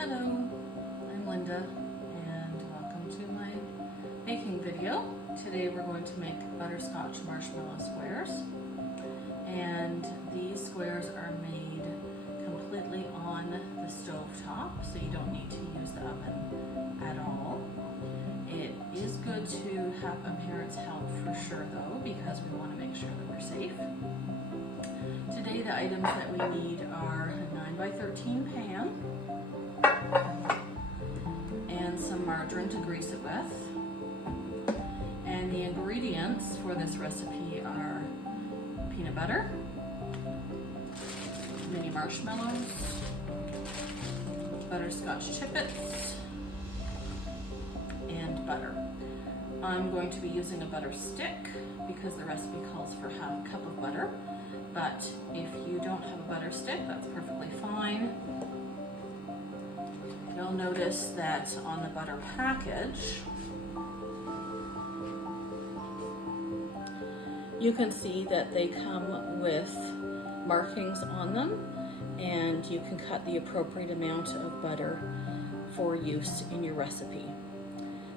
Hello, I'm Linda and welcome to my baking video. Today we're going to make butterscotch marshmallow squares, and these squares are made completely on the stove top, so you don't need to use the oven at all. It is good to have a parent's help for sure though, because we want to make sure that we're safe. Today the items that we need are a 9x13 pan and some margarine to grease it with. And the ingredients for this recipe are peanut butter, mini marshmallows, butterscotch chipits, and butter. I'm going to be using a butter stick because the recipe calls for half a cup of butter, but if you don't have a butter stick, that's perfectly fine. You'll notice that on the butter package, you can see that they come with markings on them, and you can cut the appropriate amount of butter for use in your recipe.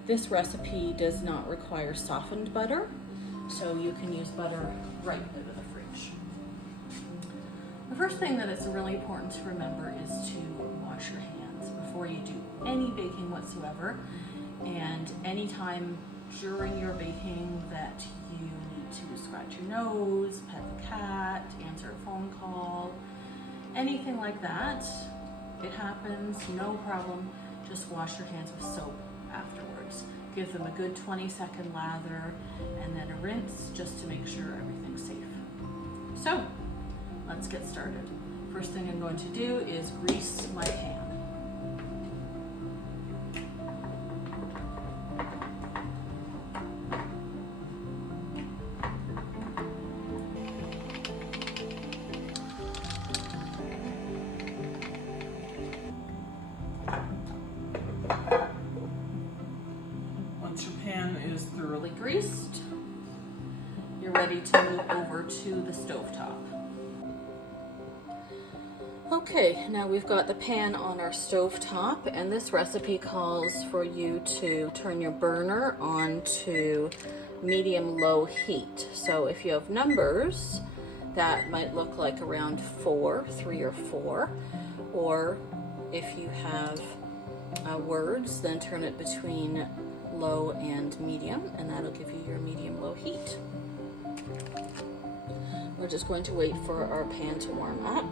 This recipe does not require softened butter, so you can use butter right out of the fridge. The first thing that it's really important to remember is to wash your hands before you do any baking whatsoever, and anytime during your baking that you need to scratch your nose, pet the cat, answer a phone call, anything like that, it happens, no problem. Just wash your hands with soap afterwards. Give them a good 20-second lather and then a rinse just to make sure everything's safe. So let's get started. First thing I'm going to do is grease my pan. Once your pan is thoroughly greased, you're ready to move over to the stovetop. Okay, now we've got the pan on our stovetop, and this recipe calls for you to turn your burner on to medium-low heat. So if you have numbers, that might look like around 3 or 4, or if you have words, then turn it between low and medium, and that'll give you your medium-low heat. We're just going to wait for our pan to warm up.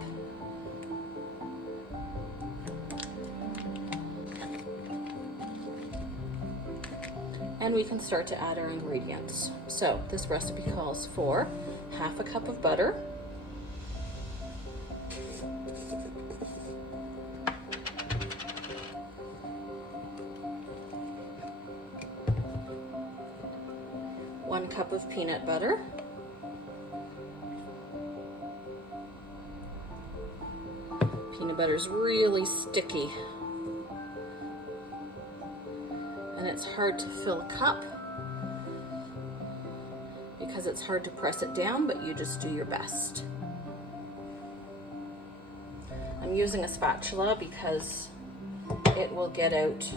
And we can start to add our ingredients. So this recipe calls for half a cup of butter, one cup of peanut butter, peanut butter is really sticky and it's hard to fill a cup because it's hard to press it down, but you just do your best. I'm using a spatula because it will get out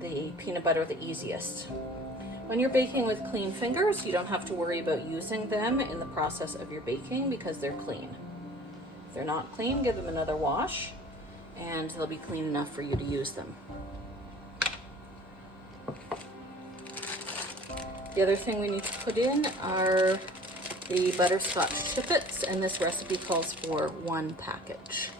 the peanut butter the easiest. When you're baking with clean fingers, you don't have to worry about using them in the process of your baking because they're clean. If they're not clean, give them another wash and they'll be clean enough for you to use them. The other thing we need to put in are the butterscotch chipits, and this recipe calls for 1 package.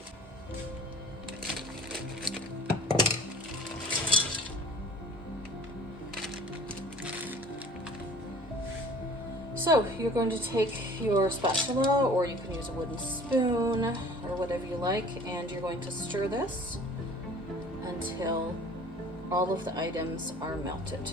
So you're going to take your spatula, or you can use a wooden spoon or whatever you like, and you're going to stir this until all of the items are melted.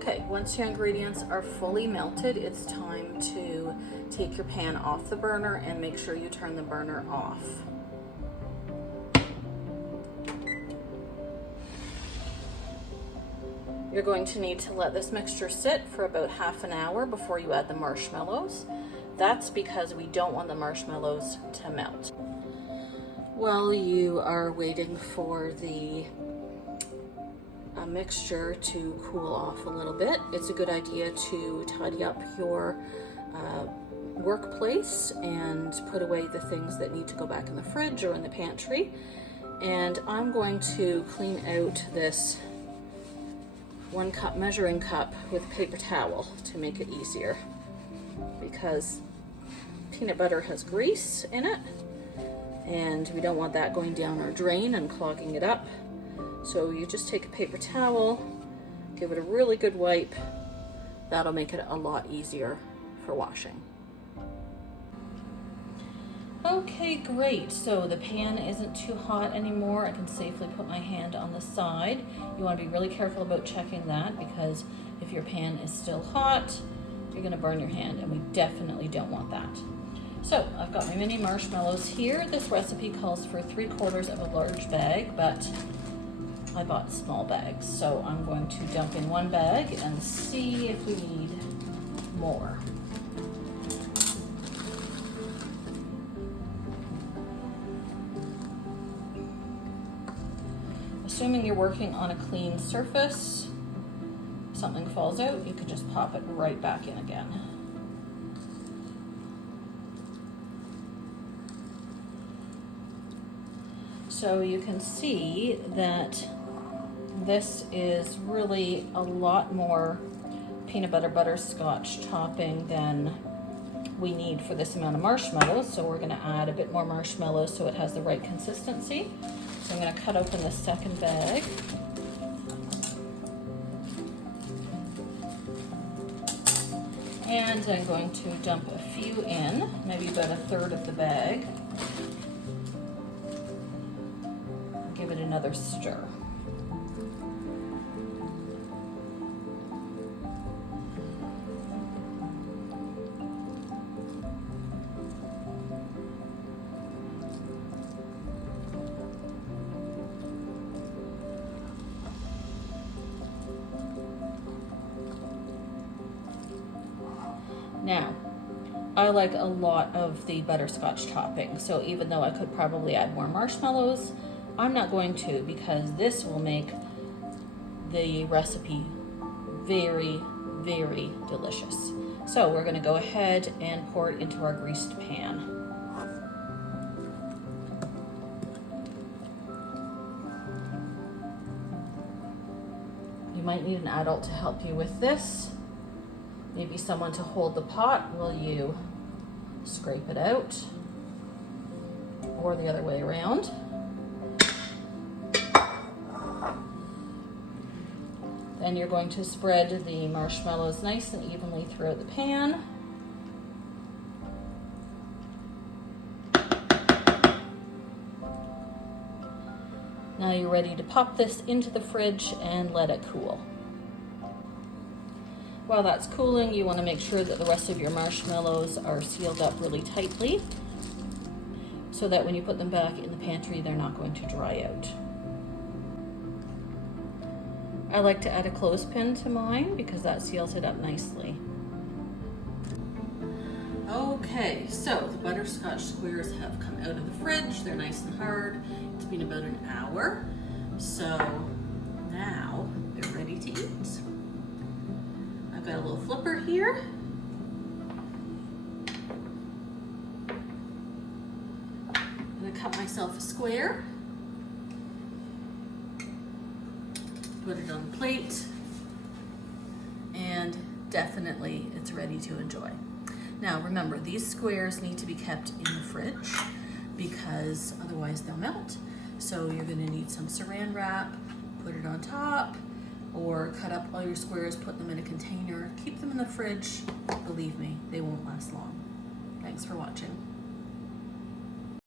Okay, once your ingredients are fully melted, it's time to take your pan off the burner and make sure you turn the burner off. You're going to need to let this mixture sit for about half an hour before you add the marshmallows. That's because we don't want the marshmallows to melt. While you are waiting for the mixture to cool off a little bit, it's a good idea to tidy up your workplace and put away the things that need to go back in the fridge or in the pantry. And I'm going to clean out this 1 cup measuring cup with a paper towel to make it easier, because peanut butter has grease in it and we don't want that going down our drain and clogging it up. So you just take a paper towel, give it a really good wipe. That'll make it a lot easier for washing. Okay, great. So the pan isn't too hot anymore. I can safely put my hand on the side. You want to be really careful about checking that, because if your pan is still hot, you're going to burn your hand, and we definitely don't want that. So I've got my mini marshmallows here. This recipe calls for 3/4 of a large bag, but I bought small bags. So I'm going to dump in 1 bag and see if we need more. Assuming you're working on a clean surface, if something falls out, you can just pop it right back in again. So you can see that this is really a lot more peanut butter butterscotch topping than we need for this amount of marshmallows. So we're going to add a bit more marshmallows so it has the right consistency. So I'm going to cut open the second bag. And I'm going to dump a few in, maybe about 1/3 of the bag. Give it another stir. Now, I like a lot of the butterscotch topping, so even though I could probably add more marshmallows, I'm not going to, because this will make the recipe very, very delicious. So we're going to go ahead and pour it into our greased pan. You might need an adult to help you with this. Maybe someone to hold the pot while you scrape it out, or the other way around. Then you're going to spread the marshmallows nice and evenly throughout the pan. Now you're ready to pop this into the fridge and let it cool. While that's cooling, you want to make sure that the rest of your marshmallows are sealed up really tightly, so that when you put them back in the pantry, they're not going to dry out. I like to add a clothespin to mine because that seals it up nicely. Okay, so the butterscotch squares have come out of the fridge. They're nice and hard. It's been about an hour. So now they're ready to eat. I've got a little flipper here. I'm gonna cut myself a square. Put it on the plate, and definitely it's ready to enjoy. Now remember, these squares need to be kept in the fridge because otherwise they'll melt. So you're going to need some saran wrap, put it on top, or cut up all your squares, put them in a container, keep them in the fridge. Believe me, they won't last long. Thanks for watching.